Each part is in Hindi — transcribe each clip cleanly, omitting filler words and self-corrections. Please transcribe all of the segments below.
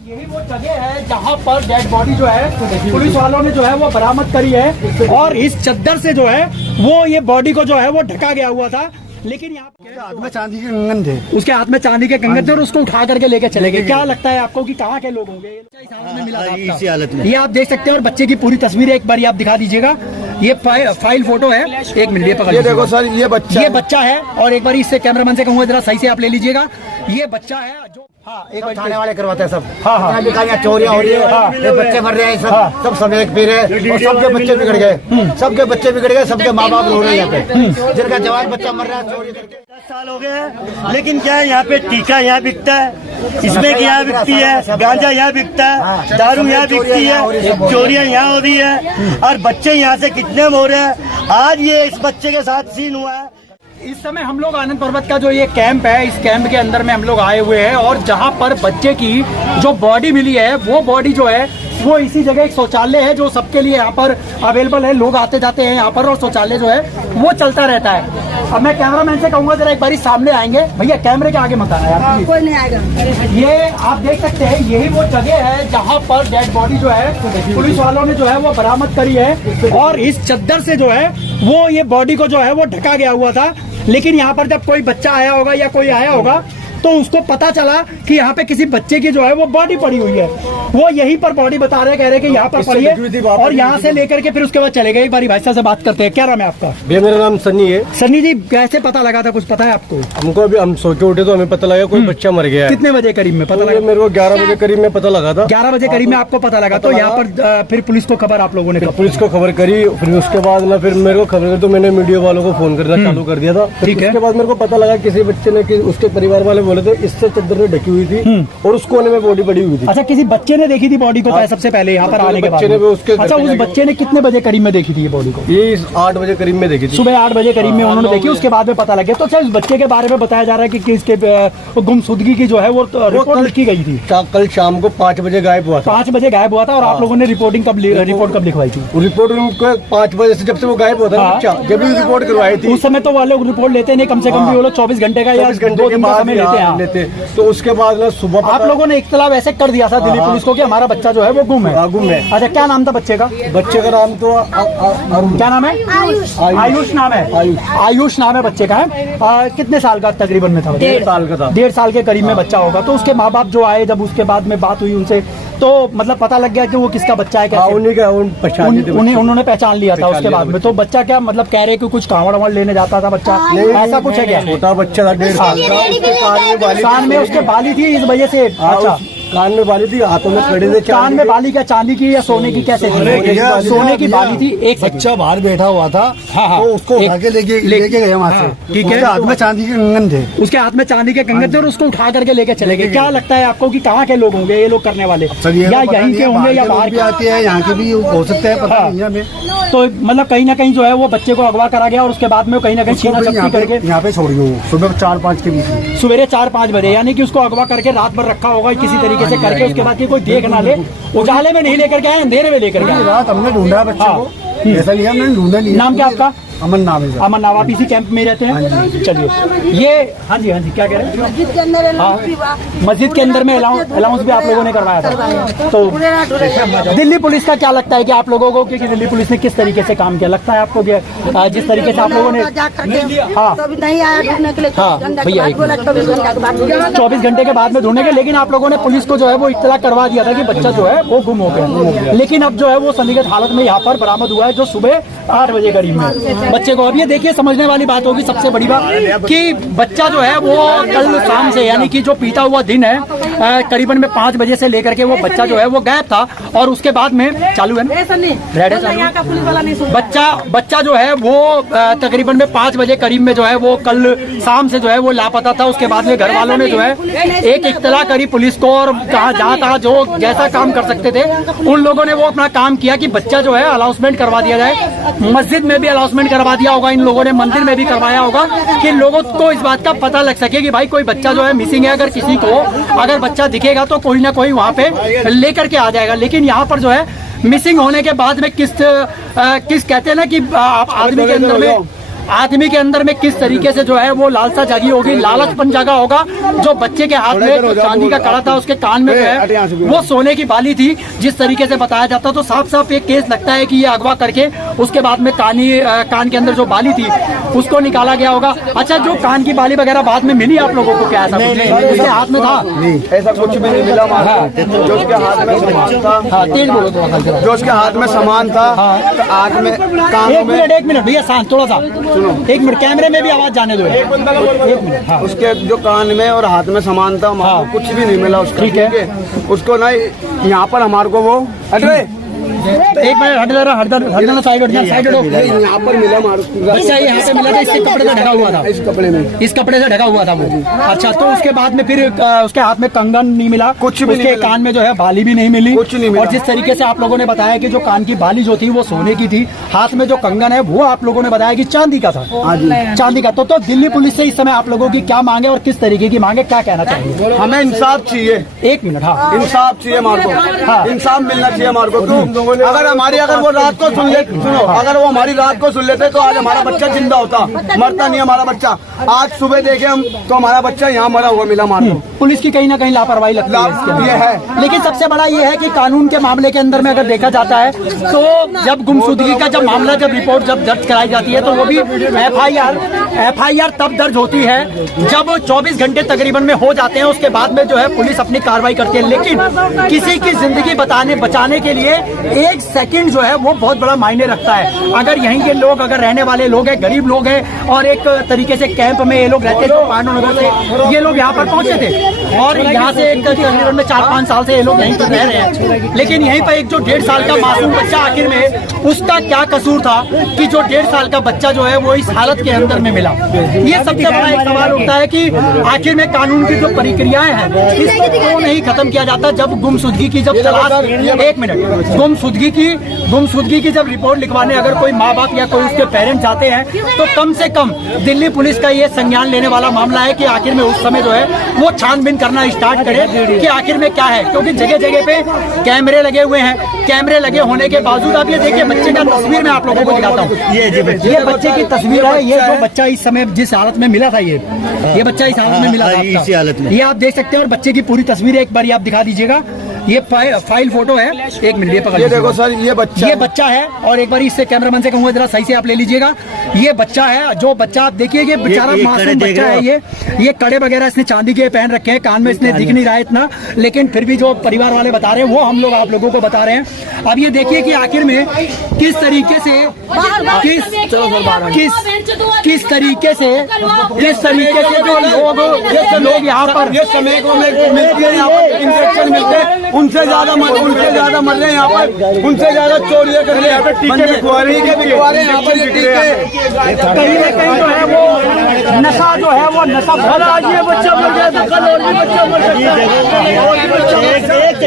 यही वो जगह है जहाँ पर डेड बॉडी जो है पुलिस वालों ने जो है वो बरामद करी है और इस चद्दर से जो है वो ये बॉडी को जो है वो ढका गया हुआ था। लेकिन यहाँ हाथ में चांदी के कंगन थे, उसके हाथ में चांदी के कंगन थे और उसको उठा करके लेके चले गए। क्या लगता है आपको कि कहाँ के लोग होंगे? इसी हालत में ये आप देख सकते हैं और बच्चे की पूरी तस्वीर एक बार आप दिखा दीजिएगा। ये फाइल फोटो है, एक मिनट ये पकड़, ये देखो सर, ये बच्चा है और एक बार इससे कैमरामैन से कहूँगा जरा सही से आप ले लीजिएगा। ये बच्चा है जो एक थाने वाले करवाते हैं सब। हाँ चोरियां हो रही है, ये बच्चे मर रहे हैं, सब समेत पी रहे हैं और सबके बच्चे बिगड़ गए, सबके बच्चे बिगड़ गए, सबके माँ बाप रो रहे हैं यहाँ पे, जिनका जवान बच्चा मर रहा है चोरी करके। 10 साल हो गए हैं, लेकिन क्या है यहाँ पे टीका यहाँ बिकता है, इसमें की यहाँ बिकती है, गांजा यहाँ बिकता है, दारू यहाँ बिकती है, चोरियां यहाँ हो रही है और बच्चे यहाँ से किडनैप हो रहे हैं। आज ये इस बच्चे के साथ सीन हुआ है। इस समय हम लोग आनंद पर्वत का जो ये कैंप है, इस कैंप के अंदर में हम लोग आए हुए हैं और जहां पर बच्चे की जो बॉडी मिली है वो बॉडी जो है वो इसी जगह एक शौचालय है जो सबके लिए यहाँ पर अवेलेबल है। लोग आते जाते हैं यहाँ पर और शौचालय जो है वो चलता रहता है। अब मैं कैमरामैन से कहूंगा जरा एक बार सामने आएंगे। भैया कैमरे के आगे मत आना यार, कोई नहीं आएगा। ये आप देख सकते हैं यही वो जगह है जहाँ पर डेड बॉडी जो है पुलिस वालों ने जो है वो बरामद करी है और इस चद्दर से जो है वो ये बॉडी को जो है वो ढका गया हुआ था। लेकिन यहाँ पर जब कोई बच्चा आया होगा या कोई आया होगा तो उसको पता चला कि यहाँ पे किसी बच्चे की जो है वो बॉडी पड़ी हुई है। वो यहीं पर बॉडी बता रहे, कह रहे कि यहाँ पर पड़ी है और यहाँ से लेकर के फिर उसके बाद चले गए। एक बार भाई साहब से बात करते हैं। क्या नाम है आपका? भैया मेरा नाम सन्नी है। सन्नी जी, कैसे पता लगा था, कुछ पता है आपको? हमको अभी हम सो के उठे तो हमें पता लगा कोई बच्चा मर गया है। कितने बजे करीब में पता लगा? मेरे को 11 बजे करीब में पता लगा था। 11 बजे करीब में आपको पता लगा? तो यहाँ पर फिर पुलिस को खबर आप लोगों ने? पुलिस को खबर करी, फिर उसके बाद ना फिर मेरे को खबर करी तो मैंने मीडिया वालों को फोन करना चालू कर दिया था। ठीक है। उसके बाद मेरे को पता लगा किसी बच्चे ने, उसके परिवार वाले बोले थे इससे चद्दर में ढकी हुई थी और उस कोने में बॉडी पड़ी हुई थी। अच्छा, किसी बच्चे ने देखी थी बॉडी को सबसे पहले यहाँ पर आने के बाद? अच्छा, उस बच्चे ने कितने बजे करीब में देखी थी ये बॉडी को? ये 8 बजे करीब में देखी थी, सुबह 8 बजे करीब में उन्होंने देखी। उसके बाद में पता लगे। तो सर, इस बच्चे के बारे में बताया जा रहा है कि इसके गुमशुदगी की जो है वो रिपोर्ट लिखी गई थी। कल शाम को 5 बजे गायब हुआ था। 5 बजे गायब हुआ था और आप लोगों ने रिपोर्ट कब लिखवाई थी? रिपोर्ट 5 बजे से जब से वो गायब होता है बच्चा, जब भी रिपोर्ट करवाई थी। उस समय तो वो लोग रिपोर्ट लेते नहीं, कम से कम भी वो लोग 24 घंटे का या 2 दिन का समय लेते हैं। तो उसके बाद ना सुबह आप लोगों ने इत्तला वैसे कर दिया था दिल्ली पुलिस को कि हमारा बच्चा जो है वो गुम है। गुम है। अच्छा, क्या नाम था बच्चे का? बच्चे का नाम तो क्या नाम है? आयुष नाम है। आयुष नाम है बच्चे का। है कितने साल का तकरीबन में था? 1.5 साल का था। 1.5 साल के करीब में बच्चा होगा। तो उसके माँ बाप जो आए, जब उसके बाद में बात हुई उनसे, तो मतलब पता लग गया कि वो किसका बच्चा है? उन्होंने पहचान लिया था उसके बाद में। तो बच्चा क्या मतलब कह रहे कि कुछ कांवड़ वावड़ लेने जाता था बच्चा, ऐसा कुछ है क्या? छोटा बच्चा था, 1.5 साल का। कान में उसके बाली थी, इस वजह से? अच्छा, कान में बाली थी, हाथों में खड़े थे। कान में बाली क्या चांदी की या सोने की? कैसे? सोने की बाली थी। एक बच्चा बाहर बैठा हुआ था, तो उसको उठा के लेके गए वहाँ से। ठीक है। हाथ में चांदी के कंगन थे, उसके हाथ में चांदी के कंगन थे और उसको उठा करके लेके चले गए। क्या लगता है आपको कि कहाँ के लोग होंगे ये लोग करने वाले? या यहीं के होंगे या बाहर भी आते हैं, यहाँ के भी हो सकते हैं, पता नहीं हमें। तो मतलब कहीं ना कहीं जो है वो बच्चे को अगवा करा गया और उसके बाद में कहीं ना कहीं छीना झपटी करके यहाँ पे छोड़ गए सुबह 4-5 के बीच। सवेरे 4-5 बजे, यानी कि उसको अगवा करके रात भर रखा होगा किसी तरीके से करके। उसके बाद कोई देख ना ले, उजाले में नहीं लेकर गए, अंधेरे में लेकर गए। रात हमने ढूंढा बच्चे को, ऐसा नहीं हमने ढूंढा नहीं। नाम क्या आपका? अमन नाम है। अमन नाम। आप इसी कैंप में रहते हैं? चलिए, ये हाँ जी क्या कह रहे हैं? मस्जिद के अंदर मस्जिद के अंदर में अलाउंस भी आप लोगों ने करवाया था। तो दिल्ली पुलिस का क्या लगता है कि आप लोगों को कि दिल्ली पुलिस ने किस तरीके से काम किया? लगता है आपको कि जिस तरीके से आप लोगों ने? हाँ नहीं आया ढूंढने के लिए। हाँ भैया, 24 घंटे के बाद में ढूंढने के, लेकिन आप लोगों ने पुलिस को जो है वो इत्तला करवा दिया था कि बच्चा जो है वो गुम हो गया। लेकिन अब जो है वो संदिग्ध हालत में यहाँ पर बरामद हुआ है, जो सुबह 8 बजे करीब में बच्चे को। अब ये देखिए, समझने वाली बात होगी सबसे बड़ी बात कि बच्चा जो है वो कल शाम से, यानी कि जो बीता हुआ दिन है, करीबन में 5 बजे से लेकर के वो बच्चा जो है वो गायब था और उसके बाद में चालू है बच्चा जो है वो तकरीबन में 5 बजे करीब में जो है वो कल शाम से जो है वो लापता था। उसके बाद में घर वालों ने जो है एक इत्तला करी पुलिस को और कहा जहाँ तहाँ जो जैसा काम कर सकते थे उन लोगों ने वो अपना काम किया कि बच्चा जो है अनाउंसमेंट करवा दिया जाए। मस्जिद में भी अनाउंसमेंट करवा दिया होगा इन लोगों ने, मंदिर में भी करवाया होगा कि लोगों को इस बात का पता लग सके कि भाई कोई बच्चा जो है मिसिंग है। अगर किसी को अगर बच्चा दिखेगा तो कोई ना कोई वहाँ पे लेकर के आ जाएगा। लेकिन यहाँ पर जो है मिसिंग होने के बाद में किस कहते हैं ना कि आदमी के अंदर में आदमी के अंदर में किस तरीके से जो है वो लालसा जागी होगी, लालचपन जागा होगा। जो बच्चे के हाथ में जो चांदी का कड़ा था, उसके कान में जो है वो सोने की बाली थी, जिस तरीके से बताया जाता, तो साफ साफ एक केस लगता है कि ये अगवा करके उसके बाद में कान के अंदर जो बाली थी उसको निकाला गया होगा। अच्छा, जो कान की बाली वगैरह बाद में मिली आप लोगों को, क्या ऐसा उसके हाथ में था? ऐसा कुछ भी नहीं मिला। जो उसके हाथ में सामान था, हाँ, तेज बोलो थोड़ा सा। जो उसके हाथ में सामान था, हाथ में एक मिनट भैया, शांत थोड़ा सा सुनो, एक मिनट, कैमरे में भी आवाज जाने दो। एक मिनट, हाँ। उसके जो कान में और हाथ में सामान था, कुछ भी नहीं मिला उसका। ठीक है, उसको ना यहाँ पर हमारे को वो एक मिनट हट जाना, साइड हटो। यहाँ पर मिला बच्चा यहाँ से मिला था, इसके कपड़े से ढका हुआ था, इस कपड़े में, इस कपड़े से ढका हुआ था वो। अच्छा, तो उसके बाद में फिर उसके हाथ में कंगन नहीं मिला, कुछ भी उसके कान में जो है बाली भी नहीं मिली, कुछ नहीं मिला। और जिस तरीके से आप लोगों ने बताया कि जो कान की बाली जो थी वो सोने की थी, हाथ में जो कंगन है वो आप लोगों ने बताया कि चांदी का था, चांदी का। तो दिल्ली पुलिस से इस समय आप लोगों की क्या मांगे और किस तरीके की मांगे, क्या कहना चाहिए? हमें इंसाफ चाहिए। एक मिनट, हाँ, इंसाफ चाहिए हमारे को, इंसाफ मिलना चाहिए हमारे को। अगर हमारी अगर वो रात को सुन ले, सुनो, अगर वो हमारी रात को सुन लेते तो आज हमारा बच्चा जिंदा होता, मरता नहीं हमारा बच्चा। आज सुबह देखे हम तो हमारा बच्चा यहाँ मरा हुआ मिला हमारे को। पुलिस की कहीं ना कहीं लापरवाही लगती है, ये है। लेकिन सबसे बड़ा ये है कि कानून के मामले के अंदर में अगर देखा जाता है तो जब गुमशुदगी का जब मामला, जब रिपोर्ट जब दर्ज कराई जाती है, तो वो भी एफआईआर तब दर्ज होती है जब 24 घंटे तकरीबन में हो जाते हैं। उसके बाद में जो है पुलिस अपनी कार्रवाई करती है, लेकिन किसी की जिंदगी बचाने के लिए एक सेकंड जो है वो बहुत बड़ा मायने रखता है। अगर यहीं के लोग, अगर रहने वाले लोग हैं, गरीब लोग हैं, और एक तरीके से कैंप में ये लोग रहते थे, पांडुनगर से ये लोग यहाँ पर पहुंचे थे, और यहाँ से एक तकरीबन में 4-5 साल से ये लोग यहीं पर रह रहे हैं, लेकिन यहीं पर एक जो 1.5 साल का मासूम बच्चा, आखिर में उसका क्या कसूर था कि जो 1.5 साल का बच्चा जो है वो इस हालत के अंदर में मिला? ये सबसे बड़ा एक सवाल उठता है कि आखिर में कानून की जो प्रक्रियाएं हैं इसको क्यों नहीं खत्म किया जाता? जब गुमशुदगी की जब तलाश, एक मिनट, गुमशुदगी की जब रिपोर्ट लिखवाने अगर कोई माँ बाप या कोई उसके पेरेंट्स जाते हैं, तो कम से कम दिल्ली पुलिस का ये संज्ञान लेने वाला मामला है कि आखिर में उस समय जो है वो छानबीन करना स्टार्ट करे कि आखिर में क्या है, क्योंकि जगह जगह पे कैमरे लगे हुए हैं। कैमरे लगे होने के बावजूद आप ये देखिए, बच्चे का तस्वीर मैं आप लोगों को दिखाता हूँ, ये बच्चे की तस्वीर है। ये जो बच्चा इस समय जिस हालत में मिला था, ये बच्चा इस हालत में मिला था, इसी हालत में, ये आप देख सकते हैं। और बच्चे की पूरी तस्वीर एक बार आप दिखा दीजिएगा, ये फाइल फोटो है। एक मिनट, ये पकड़, ये देखो सर, ये बच्चा है। और एक बार इससे कैमरामैन से कहूँगा जरा सही से आप ले लीजिएगा, ये बच्चा है। जो बच्चा आप देखिए, ये बेचारा मासूम बच्चा है। ये कड़े वगैरह इसने चांदी के पहन रखे हैं, कान में इसने दिख नहीं रहा है इतना, लेकिन फिर भी जो परिवार वाले बता रहे हैं वो हम लोग आप लोगों को बता रहे हैं। अब ये देखिए कि आखिर में किस तरीके से जो लोग यहाँ पर समय को इंजेक्शन मिलते हैं, उनसे ज्यादा मर रहे हैं यहाँ पर, उनसे ज्यादा चोरियां कर रहे हैं। कहीं ना कहीं जो है वो नशा जो है वो नशा बहुत, आज ये बच्चा मर गया तो कल और भी बच्चा मर सकता है।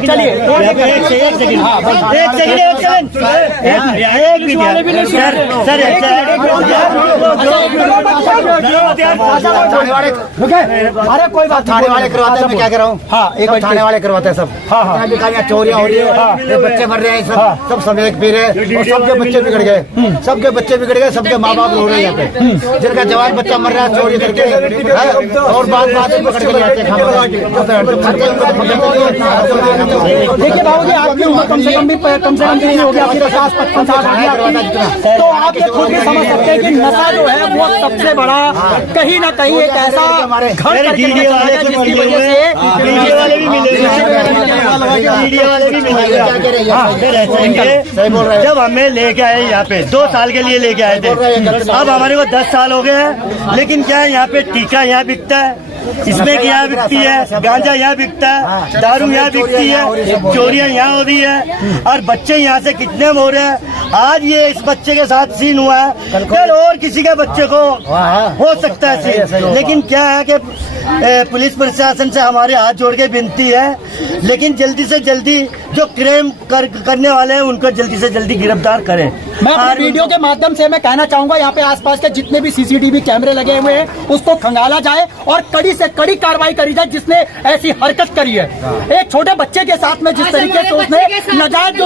चलिए अरे कोई बात, थाने वाले करवाते हैं, मैं क्या कह रहा हूँ। हाँ, एक बार थाने वाले करवाते हैं सब। हाँ, चोरियां हो रही है, बच्चे मर रहे हैं, सब समेत पी रहे हैं, और सबके बच्चे बिगड़ गए, सबके माँ बाप रो रहे हैं यहाँ पे, जिनका जवान बच्चा मर रहा है चोरी करके, और बात में पकड़ के जाते हैं। देखिए बाबू जी, आपकी उम्र कम से कम कितनी हो गया? 50-55 साल हो गया। तो आप ये खुद भी समझ सकते हैं कि नशा जो है वो सबसे बड़ा कहीं ना कहीं एक ऐसा घर करके जिसकी वजह से जब हमें लेके आए यहाँ पे 2 साल के लिए लेके आए थे, अब हमारे को 10 साल हो गए हैं, लेकिन क्या है, यहाँ पे टीका यहाँ बिकता है, इसमें यहाँ बिकती है, गांजा यहाँ बिकता है, दारू यहाँ बिकती है, चोरियां यहाँ हो रही है, और बच्चे यहाँ से कितने हो रहे हैं। आज ये इस बच्चे के साथ सीन हुआ है, कल और किसी के बच्चे को हो सकता है सीन। लेकिन क्या है कि पुलिस प्रशासन से हमारे हाथ जोड़ के विनती है, लेकिन जल्दी से जल्दी जो क्राइम करने वाले हैं उनको जल्दी से जल्दी गिरफ्तार करें। मैं अपने वीडियो के माध्यम से मैं कहना चाहूंगा, यहाँ पे आसपास के जितने भी सीसीटीवी कैमरे लगे हुए हैं उसको खंगाला जाए और कड़ी से कड़ी कार्रवाई करी जाए जिसने ऐसी हरकत करी है। एक छोटे बच्चे के साथ में जिस तरीके से उसने नाजायज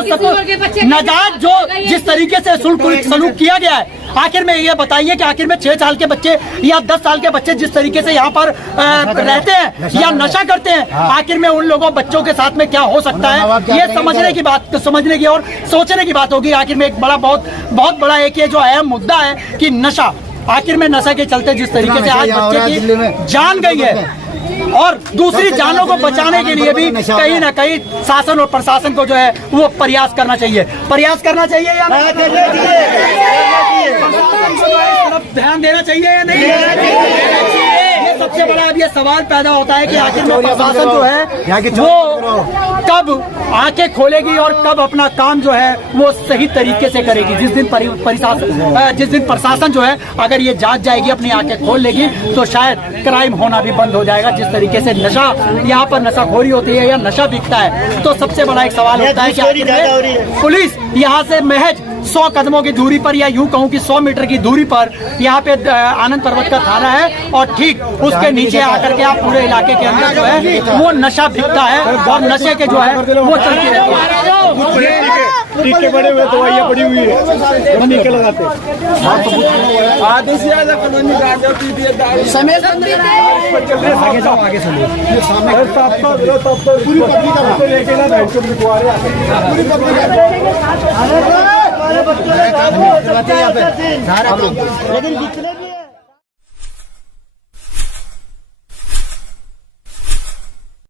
जो जिस तरीके से सलूक किया गया है, आखिर में ये बताइए कि आखिर में 6 साल के बच्चे या 10 साल के बच्चे जिस तरीके से यहाँ पर रहते हैं या नशा करते हैं, आखिर में उन लोगों बच्चों के साथ में क्या हो सकता है, ये समझने की और सोचने की बात होगी। आखिर में एक बहुत बड़ा एक ये जो अहम मुद्दा है कि नशा, आखिर में नशा के चलते जिस तरीके से आज बच्चे की जान गई है और दूसरी जानों को बचाने के लिए भी कहीं ना कहीं शासन और प्रशासन को जो है वो प्रयास करना चाहिए या ध्यान देना चाहिए या नहीं। ये सबसे बड़ा अब ये सवाल पैदा होता है कि आखिर में प्रशासन जो है वो कब आंखें खोलेगी और कब अपना काम जो है वो सही तरीके से करेगी। जिस दिन प्रशासन जो है अगर ये जांच जाएगी, अपनी आंखें खोल लेगी, तो शायद क्राइम होना भी बंद हो जाएगा। जिस तरीके से नशा यहाँ पर नशाखोरी होती है या नशा बिकता है, तो सबसे बड़ा एक सवाल होता है कि आखिर में पुलिस यहाँ से महज 100 कदमों की दूरी पर या यूं कहूं कि 100 मीटर की दूरी पर यहाँ पे आनंद पर्वत का थाना है और ठीक उसके नीचे आकर के आप पूरे इलाके के अंदर जो है वो नशा बिकता है और नशे के जो है वो चलती रहती है। टीके बड़े हुए, दवाइयाँ पड़ी हुई है, टीके लगाते आधे से ज्यादा कॉलोनी आगे जाओ, आगे चलिए। पूरी पब्लिक लेके ना बैंक को बिकवा रहे हैं। सारा लेकिन जितने